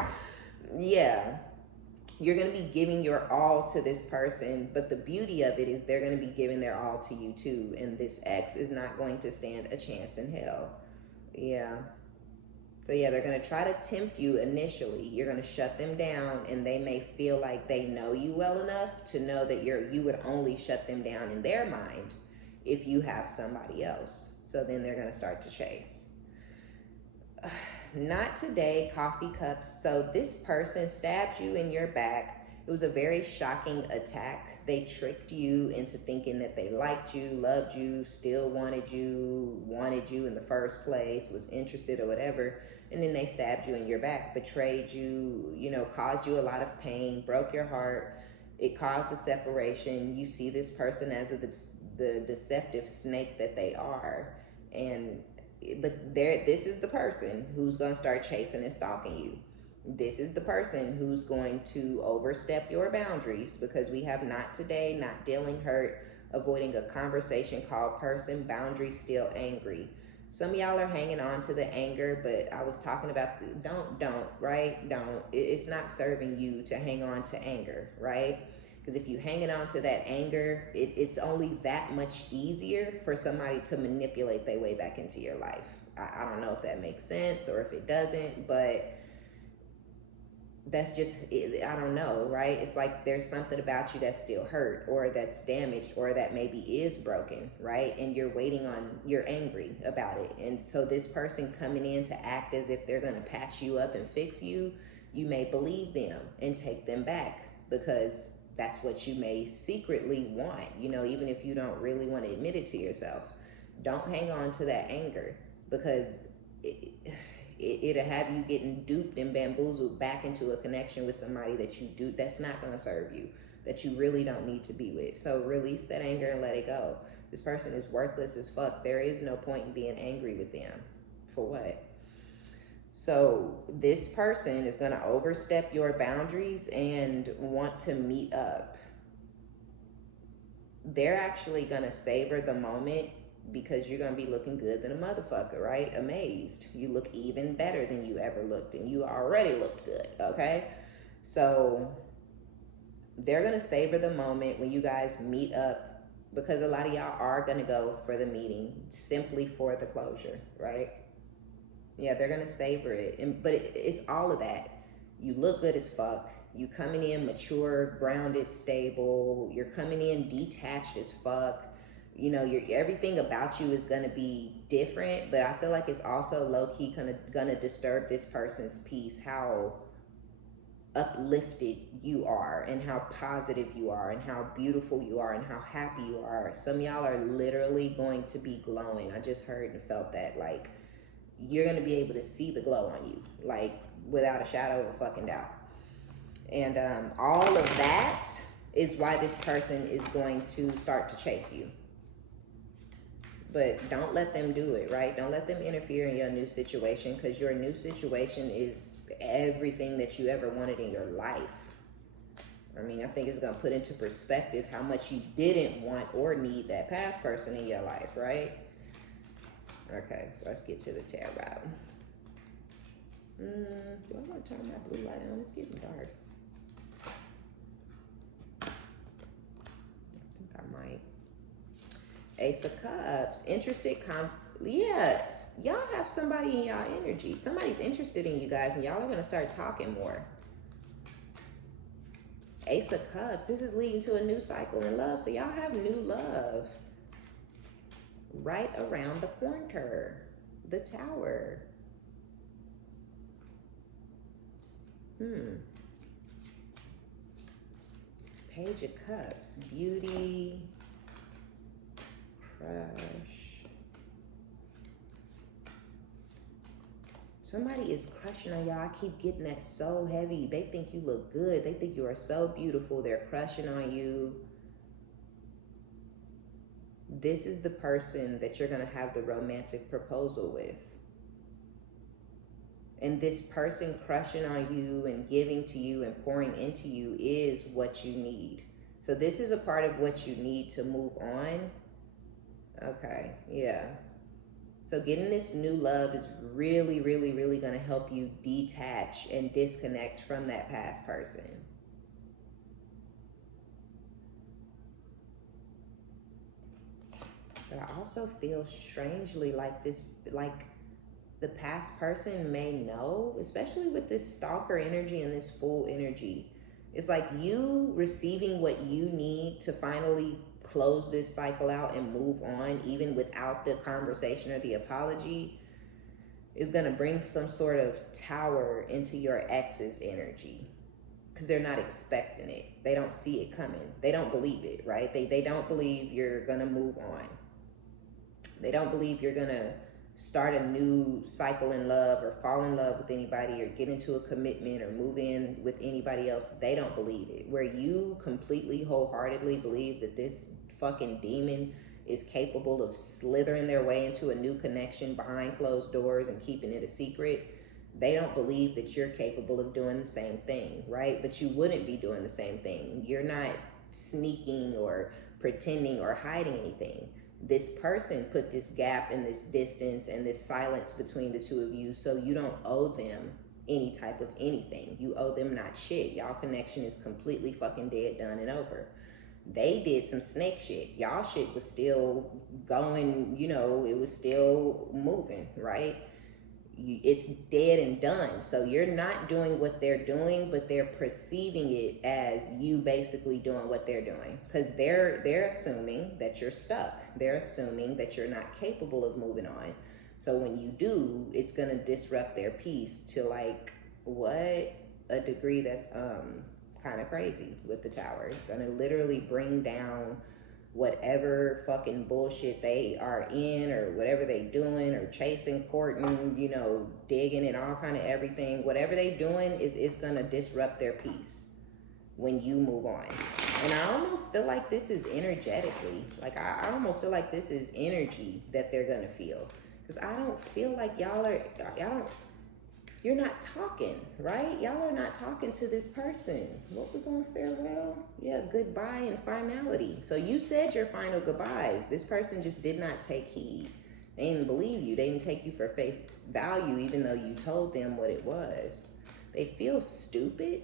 yeah, you're going to be giving your all to this person, but the beauty of it is they're going to be giving their all to you too, and this ex is not going to stand a chance in hell. Yeah. So yeah, they're going to try to tempt you initially. You're going to shut them down, and they may feel like they know you well enough to know that you would only shut them down in their mind if you have somebody else. So then they're going to start to chase. Not today, coffee cups. So this person stabbed you in your back. It was a very shocking attack. They tricked you into thinking that they liked you, loved you, still wanted you in the first place, was interested or whatever. And then they stabbed you in your back, betrayed you, you know, caused you a lot of pain, broke your heart. It caused a separation. You see this person as the deceptive snake that they are. But this is the person who's going to start chasing and stalking you. This is the person who's going to overstep your boundaries, because we have not today, not dealing hurt, avoiding a conversation called person, boundaries, still angry. Some of y'all are hanging on to the anger, but I was talking about don't, right? Don't. It's not serving you to hang on to anger, right? Because if you're hanging on to that anger, it's only that much easier for somebody to manipulate their way back into your life. I don't know if that makes sense or if it doesn't, but that's just, I don't know, right? It's like there's something about you that's still hurt, or that's damaged, or that maybe is broken, right? And you're waiting on, you're angry about it. And so this person coming in to act as if they're going to patch you up and fix you, you may believe them and take them back, because that's what you may secretly want, you know, even if you don't really want to admit it to yourself. Don't hang on to that anger, because it'll have you getting duped and bamboozled back into a connection with somebody that you do, that's not going to serve you, that you really don't need to be with. So release that anger and let it go. This person is worthless as fuck. There is no point in being angry with them. For what? So this person is going to overstep your boundaries and want to meet up. They're actually going to savor the moment, because you're going to be looking good than a motherfucker, right? Amazed. You look even better than you ever looked, and you already looked good, okay? So they're going to savor the moment when you guys meet up, because a lot of y'all are going to go for the meeting simply for the closure, right? Yeah, they're going to savor it. But it's all of that. You look good as fuck. You coming in mature, grounded, stable. You're coming in detached as fuck. You know, everything about you is going to be different, but I feel like it's also low-key gonna disturb this person's peace, how uplifted you are, and how positive you are, and how beautiful you are, and how happy you are. Some of y'all are literally going to be glowing. I just heard and felt that, like, you're going to be able to see the glow on you, like, without a shadow of a fucking doubt. And all of that is why this person is going to start to chase you. But don't let them do it, right? Don't let them interfere in your new situation, because your new situation is everything that you ever wanted in your life. I mean, I think it's going to put into perspective how much you didn't want or need that past person in your life, right? Okay, so let's get to the tarot. Do I want to turn my blue light on? It's getting dark. I think I might. Ace of Cups. Interested, Yeah, y'all have somebody in y'all energy. Somebody's interested in you guys, and y'all are going to start talking more. Ace of Cups. This is leading to a new cycle in love. So y'all have new love right around the corner. The Tower. Page of Cups. Beauty. Crush. Somebody is crushing on y'all. I keep getting that so heavy. They think you look good. They think you are so beautiful. They're crushing on you. This is the person that you're going to have the romantic proposal with. And this person crushing on you and giving to you and pouring into you is what you need. So this is a part of what you need to move on. Okay, yeah. So getting this new love is really, really, really going to help you detach and disconnect from that past person. But I also feel strangely like this, like the past person may know, especially with this stalker energy and this fool energy. It's like you receiving what you need to finally close this cycle out and move on, even without the conversation or the apology, is going to bring some sort of tower into your ex's energy, because they're not expecting it. They don't see it coming. They don't believe it, right? They don't believe you're going to move on. They don't believe you're going to start a new cycle in love or fall in love with anybody or get into a commitment or move in with anybody else. They don't believe it. Where you completely wholeheartedly believe that this fucking demon is capable of slithering their way into a new connection behind closed doors and keeping it a secret, they don't believe that you're capable of doing the same thing, right? But you wouldn't be doing the same thing. You're not sneaking or pretending or hiding anything. This person put this gap and this distance and this silence between the two of you, so you don't owe them any type of anything. You owe them not shit. Y'all connection is completely fucking dead, done, and over. They did some snake shit. Y'all shit was still going, you know, it was still moving, right? It's dead and done. So you're not doing what they're doing, but they're perceiving it as you basically doing what they're doing, because they're assuming that you're stuck. They're assuming that you're not capable of moving on. So when you do, it's going to disrupt their peace to like a degree that's kind of crazy with the Tower. It's going to literally bring down whatever fucking bullshit they are in, or whatever they doing, or chasing, courting, you know, digging and all kind of everything. Whatever they doing is gonna disrupt their peace when you move on. And I almost feel like this is energetically, like I almost feel like this is energy that they're gonna feel, because I don't feel like you're not talking, right? Y'all are not talking to this person. What was on farewell? Yeah, goodbye and finality. So you said your final goodbyes. This person just did not take heed. They didn't believe you. They didn't take you for face value, even though you told them what it was. They feel stupid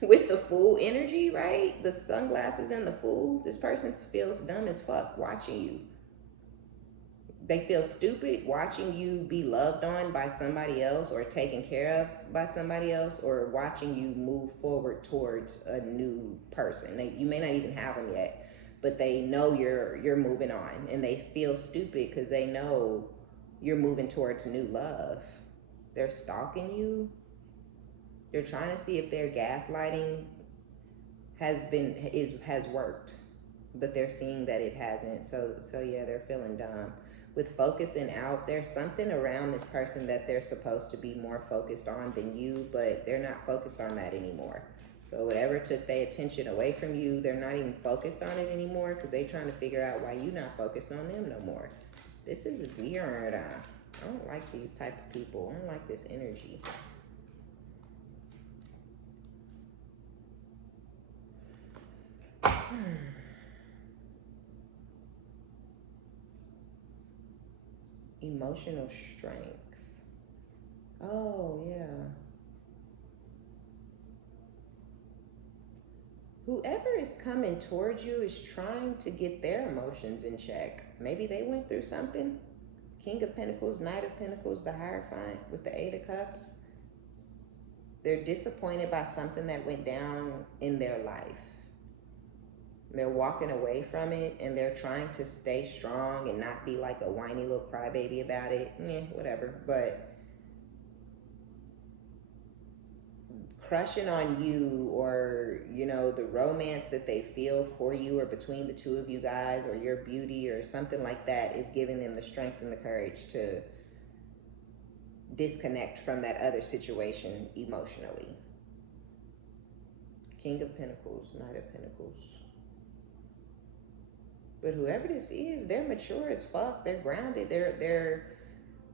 with the Fool energy, right? The sunglasses and the Fool. This person feels dumb as fuck watching you. They feel stupid watching you be loved on by somebody else or taken care of by somebody else, or watching you move forward towards a new person. You may not even have them yet, but they know you're moving on, and they feel stupid because they know you're moving towards new love. They're stalking you. They're trying to see if their gaslighting has worked, but they're seeing that it hasn't. So yeah, they're feeling dumb. With focusing out, there's something around this person that they're supposed to be more focused on than you, but they're not focused on that anymore. So whatever took their attention away from you, they're not even focused on it anymore, because they're trying to figure out why you're not focused on them no more. This is weird. I don't like these type of people. I don't like this energy. Emotional strength. Oh, yeah. Whoever is coming towards you is trying to get their emotions in check. Maybe they went through something. King of Pentacles, Knight of Pentacles, the Hierophant with the Eight of Cups. They're disappointed by something that went down in their life. They're walking away from it, and they're trying to stay strong and not be like a whiny little crybaby about it. Whatever. But crushing on you, or, you know, the romance that they feel for you or between the two of you guys, or your beauty or something like that, is giving them the strength and the courage to disconnect from that other situation emotionally. King of Pentacles, Knight of Pentacles. But whoever this is, they're mature as fuck. They're grounded.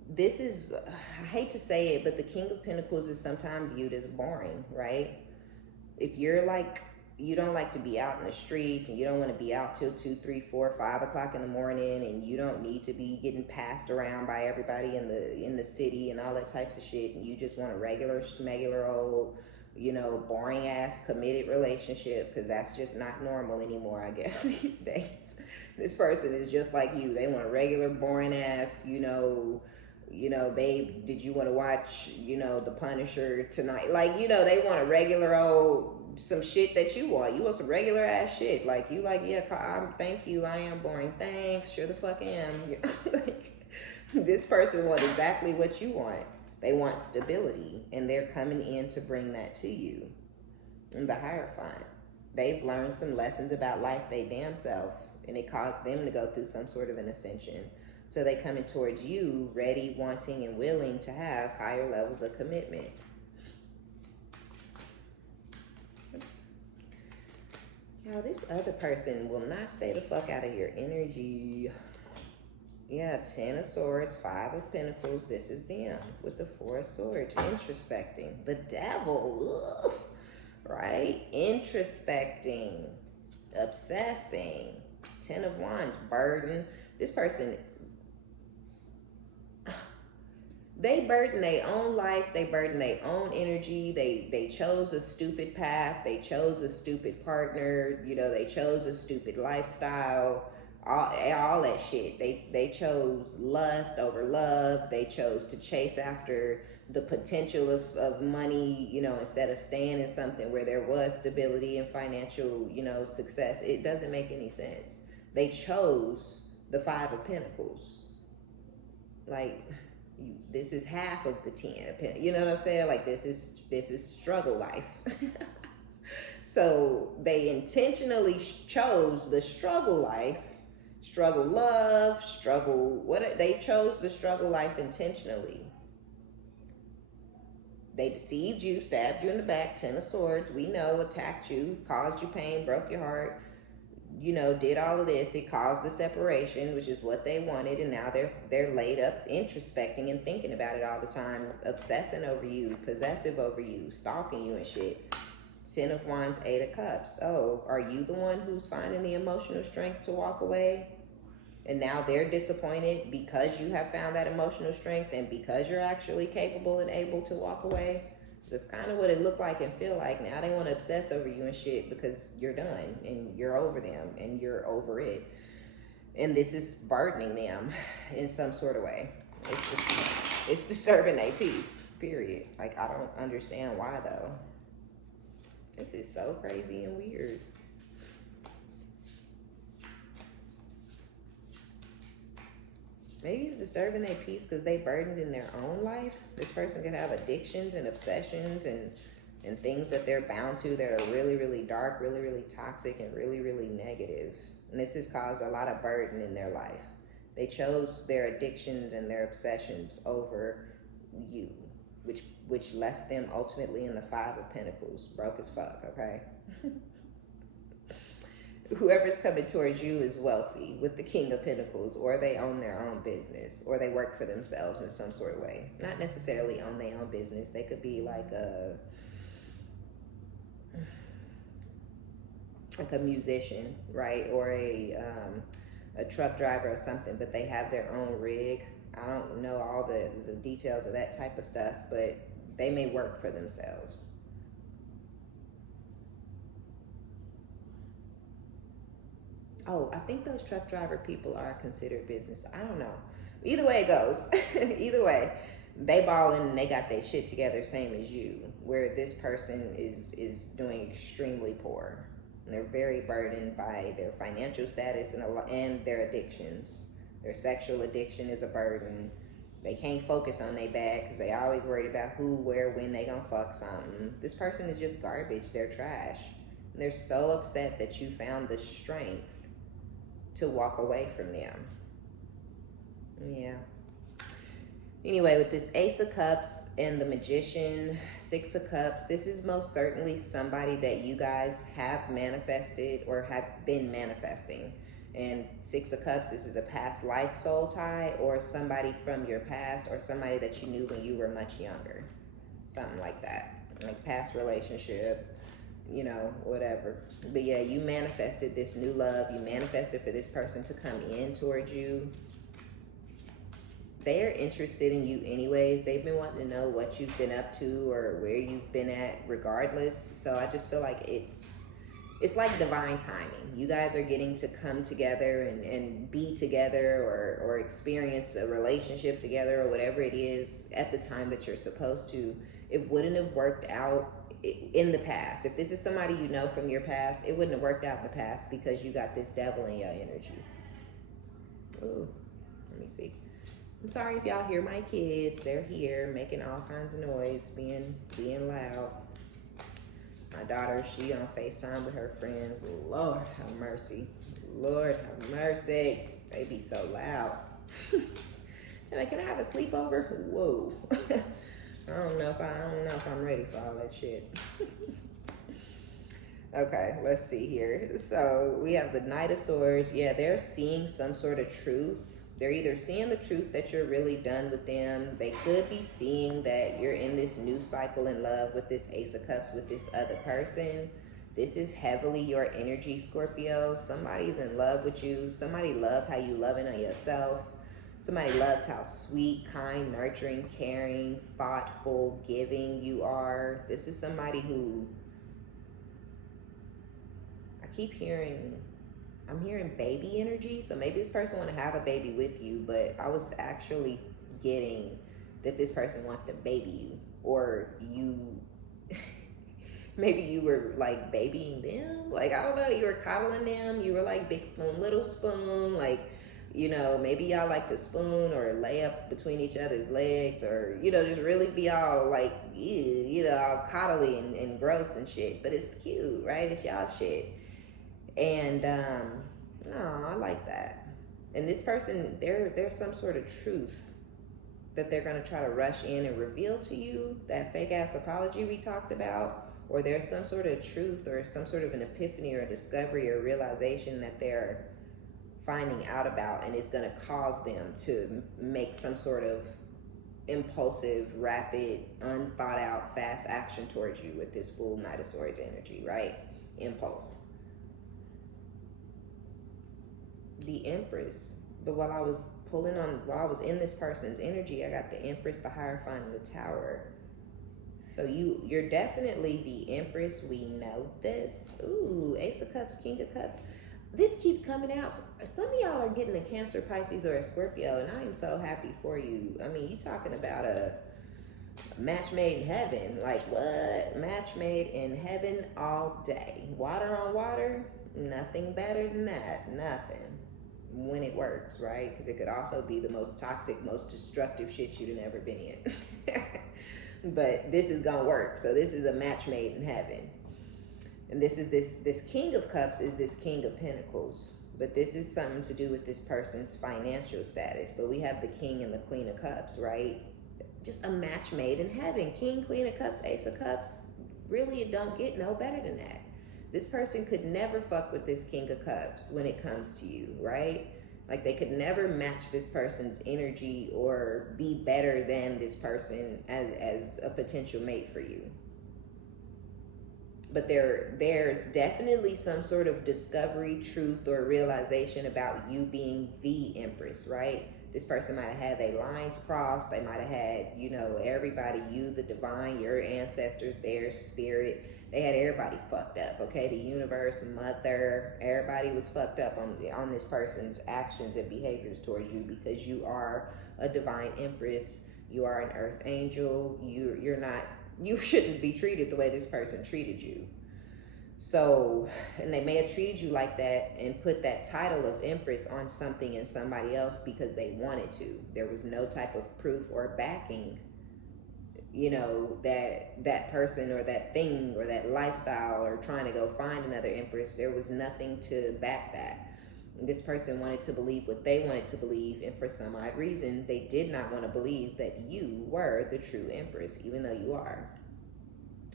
This is, I hate to say it, but the King of Pentacles is sometimes viewed as boring, right? If you're like, you don't like to be out in the streets, and you don't want to be out till 2, 3, 4, 5 o'clock in the morning, and you don't need to be getting passed around by everybody in the city and all that types of shit, and you just want a regular, schmegular old, you know, boring ass committed relationship, because that's just not normal anymore, I guess, these days. This person is just like you. They want a regular, boring ass, you know, babe, did you want to watch, you know, The Punisher tonight? Like, you know, they want a regular old, some shit that you want. You want some regular ass shit. Like, you like, yeah, thank you, I am boring. Thanks, sure the fuck am. Like, this person wants exactly what you want. They want stability, and they're coming in to bring that to you. And the Hierophant, they've learned some lessons about life they damn self, and it caused them to go through some sort of an ascension. So they coming towards you, ready, wanting, and willing to have higher levels of commitment. Now, this other person will not stay the fuck out of your energy. Yeah, 10 of Swords, 5 of Pentacles. This is them with the 4 of Swords. Introspecting. The Devil. Ugh. Right? Introspecting. Obsessing. 10 of Wands. Burden. This person, they burden their own life. They burden their own energy. They chose a stupid path. They chose a stupid partner. You know, they chose a stupid lifestyle. All that shit. They chose lust over love. They chose to chase after the potential of money, you know, instead of staying in something where there was stability and financial, you know, success. It doesn't make any sense. They chose the 5 of Pentacles. Like, this is half of the 10 of Pentacles. You know what I'm saying? Like, this is struggle life. So they intentionally chose the struggle life, struggle love, struggle, they chose the struggle life intentionally. They deceived you, stabbed you in the back, 10 of Swords, we know, attacked you, caused you pain, broke your heart, you know, did all of this. It caused the separation, which is what they wanted, and now they're laid up introspecting and thinking about it all the time, obsessing over you, possessive over you, stalking you and shit. 10 of Wands, 8 of Cups. Oh, are you the one who's finding the emotional strength to walk away? And now they're disappointed because you have found that emotional strength and because you're actually capable and able to walk away? That's kind of what it looked like and feel like. Now they want to obsess over you and shit because you're done and you're over them and you're over it. And this is burdening them in some sort of way. It's disturbing their peace, period. Like, I don't understand why, though. This is so crazy and weird. Maybe it's disturbing their peace because they burdened in their own life. This person could have addictions and obsessions and things that they're bound to that are really, really dark, really, really toxic, and really, really negative. And this has caused a lot of burden in their life. They chose their addictions and their obsessions over you, which left them ultimately in the 5 of Pentacles, broke as fuck, okay? Whoever's coming towards you is wealthy with the King of Pentacles, or they own their own business, or they work for themselves in some sort of way. Not necessarily own their own business. They could be like a musician, right? Or a truck driver or something, but they have their own rig. I don't know all the details of that type of stuff, but they may work for themselves. Oh, I think those truck driver people are considered business. I don't know. Either way it goes. Either way, they balling and they got their shit together, same as you. Where this person is doing extremely poor. And they're very burdened by their financial status and their addictions. Their sexual addiction is a burden. They can't focus on their bag because they always worried about who, where, when they gonna fuck something. This person is just garbage. They're trash. And they're so upset that you found the strength to walk away from them. Yeah. Anyway, with this Ace of Cups and the Magician, Six of Cups, this is most certainly somebody that you guys have manifested or have been manifesting. And Six of Cups, this is a past life soul tie or somebody from your past or somebody that you knew when you were much younger. Something like that. Like past relationship, you know, whatever. But yeah, you manifested this new love. You manifested for this person to come in towards you. They're interested in you anyways. They've been wanting to know what you've been up to or where you've been at regardless. So I just feel like it's like divine timing. You guys are getting to come together and be together or experience a relationship together or whatever it is at the time that you're supposed to. It wouldn't have worked out in the past. If this is somebody you know from your past, it wouldn't have worked out in the past because you got this devil in your energy. Ooh, let me see. I'm sorry if y'all hear my kids. They're here making all kinds of noise, being loud. My daughter, she on FaceTime with her friends. Lord have mercy. Lord have mercy. They be so loud. Can I have a sleepover? Whoa. I don't know if I'm ready for all that shit. Okay, let's see here. So we have the Knight of Swords. Yeah, they're seeing some sort of truth. They're either seeing the truth that you're really done with them. They could be seeing that you're in this new cycle in love with this Ace of Cups with this other person. This is heavily your energy, Scorpio. Somebody's in love with you. Somebody loves how you loving on yourself. Somebody loves how sweet, kind, nurturing, caring, thoughtful, giving you are. This is somebody who I keep hearing... I'm hearing baby energy, so maybe this person want to have a baby with you, but I was actually getting that this person wants to baby you, or you, maybe you were like babying them, like, I don't know, you were coddling them, you were like big spoon, little spoon, like, you know, maybe y'all like to spoon or lay up between each other's legs, or, you know, just really be all like, ew, you know, all coddly and gross and shit, but it's cute, right? It's y'all shit. And no, I like that. And this person, there's some sort of truth that they're going to try to rush in and reveal to you, that fake ass apology we talked about, or there's some sort of truth or some sort of an epiphany or a discovery or realization that they're finding out about, and it's going to cause them to make some sort of impulsive, rapid, unthought out, fast action towards you with this full Knight of Swords energy, right? Impulse. The Empress. But while I was in this person's energy, I got the Empress, the Hierophant, and the Tower. So you're definitely the Empress. We know this. Ooh, Ace of Cups, King of Cups. This keeps coming out. Some of y'all are getting a Cancer, Pisces, or a Scorpio, and I am so happy for you. I mean, you talking about a match made in heaven. Like, what? Match made in heaven all day. Water on water? Nothing better than that. Nothing. When it works, right? Because it could also be the most toxic, most destructive shit you'd have ever been in. But this is gonna work. So this is a match made in heaven. And this is this King of Cups is this King of Pentacles. But this is something to do with this person's financial status. But we have the King and the Queen of Cups, right? Just a match made in heaven. King, Queen of Cups, Ace of Cups. Really, it don't get no better than that. This person could never fuck with this King of Cups when it comes to you, right? Like, they could never match this person's energy or be better than this person as a potential mate for you. But there's definitely some sort of discovery, truth, or realization about you being the Empress, right? This person might have had their lines crossed. They might have had, you know, everybody, you, the divine, your ancestors, their spirit. They had everybody fucked up, okay? The universe, mother, everybody was fucked up on this person's actions and behaviors towards you, because you are a divine empress. You are an earth angel. You're not, you shouldn't be treated the way this person treated you. So, and they may have treated you like that and put that title of empress on something and somebody else because they wanted to. There was no type of proof or backing, you know, that person or that thing or that lifestyle or trying to go find another empress. There was nothing to back that. This person wanted to believe what they wanted to believe, and for some odd reason, they did not want to believe that you were the true empress, even though you are.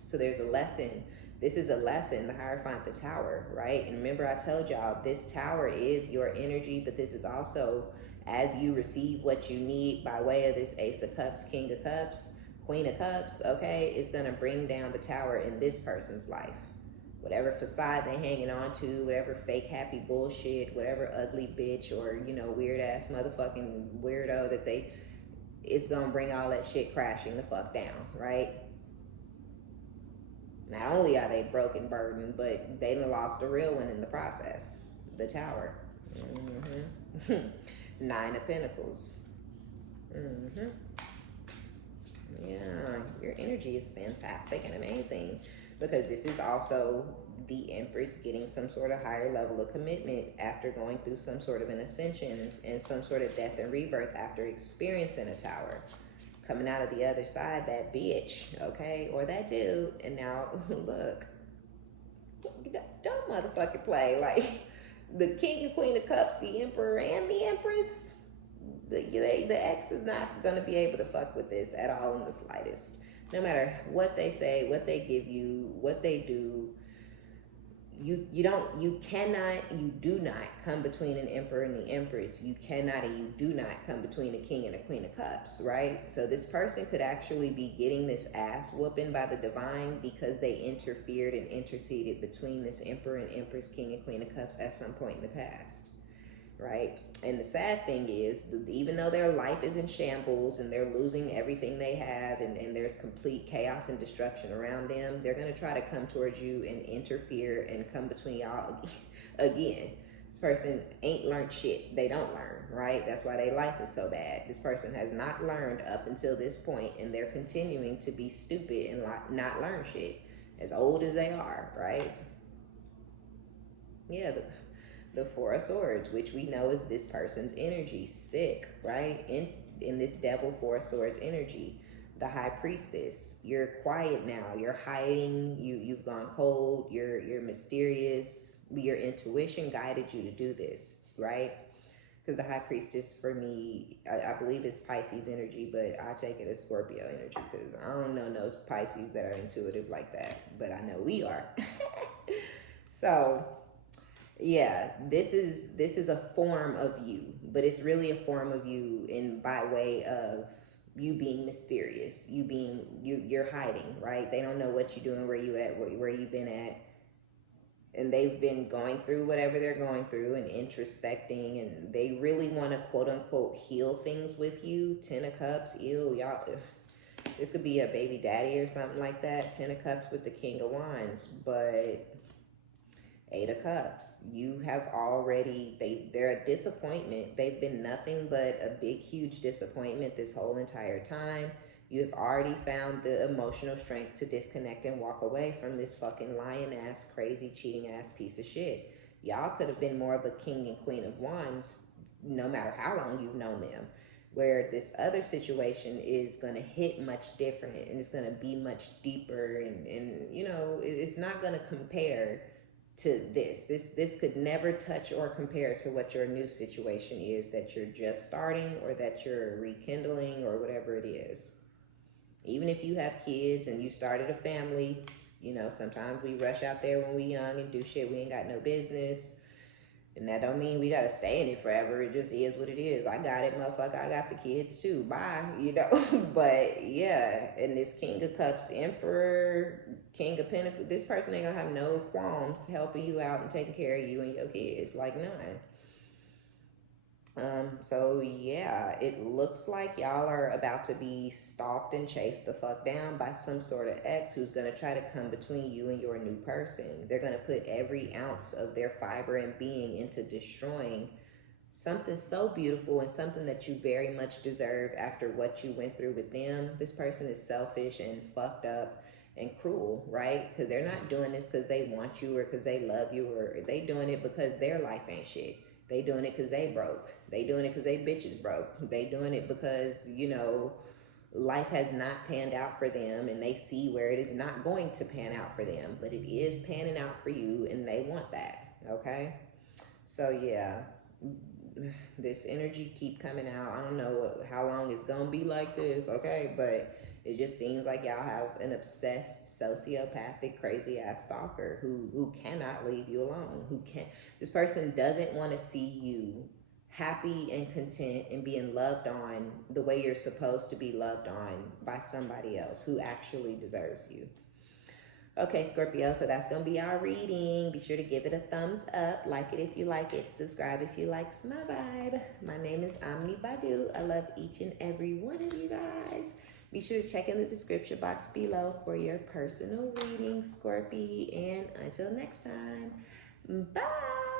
So there's a lesson. This is a lesson, the Hierophant, the Tower, right? And remember, I told y'all, this tower is your energy, but this is also, as you receive what you need by way of this Ace of Cups, King of Cups, Queen of Cups, okay, it's going to bring down the tower in this person's life. Whatever facade they hanging on to, whatever fake happy bullshit, whatever ugly bitch or, you know, weird ass motherfucking weirdo that they, it's going to bring all that shit crashing the fuck down, right? Not only are they broken, burdened, but they done lost a real one in the process. The Tower. Nine of Pentacles. Yeah, your energy is fantastic and amazing, because this is also the Empress getting some sort of higher level of commitment after going through some sort of an ascension and some sort of death and rebirth after experiencing a tower. Coming out of the other side, that bitch, okay, or that dude, and now look, don't motherfucking play. Like, the King and Queen of Cups, the Emperor and the Empress, the ex is not gonna be able to fuck with this at all in the slightest. No matter what they say, what they give you, what they do, you do not come between an Emperor and the Empress. You cannot and you do not come between a King and a Queen of Cups, right? So this person could actually be getting this ass whooping by the divine because they interfered and interceded between this Emperor and Empress, King and Queen of Cups at some point in the past, right? And the sad thing is, even though their life is in shambles and they're losing everything they have, and there's complete chaos and destruction around them, they're going to try to come towards you and interfere and come between y'all again. This person ain't learned shit. They don't learn, right? That's why their life is so bad. This person has not learned up until this point, and they're continuing to be stupid and not learn shit, as old as they are, right? Yeah, the Four of Swords, which we know is this person's energy, sick, right? In this Devil Four of Swords energy. The High Priestess, you're quiet now, you're hiding, you've gone cold, you're mysterious. Your intuition guided you to do this, right? Because the High Priestess, for me, I believe is Pisces energy, but I take it as Scorpio energy, because I don't know those Pisces that are intuitive like that, but I know we are. So yeah, this is a form of you, but it's really a form of you in by way of you being mysterious, you're hiding, right? They don't know what you're doing, where you at, where you've been at, and they've been going through whatever they're going through and introspecting, and they really want to quote unquote heal things with you. 10 of Cups, ew, y'all. This could be a baby daddy or something like that. 10 of Cups with the King of Wands, but 8 of Cups, you have already, they're a disappointment. They've been nothing but a big, huge disappointment this whole entire time. You have already found the emotional strength to disconnect and walk away from this fucking lying-ass, crazy, cheating-ass piece of shit. Y'all could have been more of a King and Queen of Wands, no matter how long you've known them. Where this other situation is going to hit much different, and it's going to be much deeper, and you know, it's not going to compare to this could never touch or compare to what your new situation is that you're just starting, or that you're rekindling, or whatever it is. Even if you have kids and you started a family, you know, sometimes we rush out there when we young and do shit we ain't got no business, and that don't mean we gotta stay in it forever. It just is what it is. I got it, motherfucker. I got the kids too, bye, you know. But yeah, and this King of Cups, Emperor, King of Pentacles, this person ain't gonna have no qualms helping you out and taking care of you and your kids, like none. So yeah, it looks like y'all are about to be stalked and chased the fuck down by some sort of ex who's gonna try to come between you and your new person. They're gonna put every ounce of their fiber and being into destroying something so beautiful and something that you very much deserve after what you went through with them. This person is selfish and fucked up and cruel, right? Because they're not doing this because they want you or because they love you, or they doing it because their life ain't shit. They doing it because they broke. They doing it because they bitches broke. They doing it because, you know, life has not panned out for them and they see where it is not going to pan out for them, but it is panning out for you and they want that, okay? So yeah, this energy keep coming out. I don't know how long it's gonna be like this, okay? But it just seems like y'all have an obsessed, sociopathic, crazy ass stalker who cannot leave you alone. This person doesn't want to see you happy and content and being loved on the way you're supposed to be loved on by somebody else who actually deserves you. Okay, Scorpio, so that's going to be our reading. Be sure to give it a thumbs up, like it if you like it, subscribe if you like my vibe. My name is OmniBadu. I love each and every one of you guys. Be sure to check in the description box below for your personal reading, Scorpio. And until next time, bye.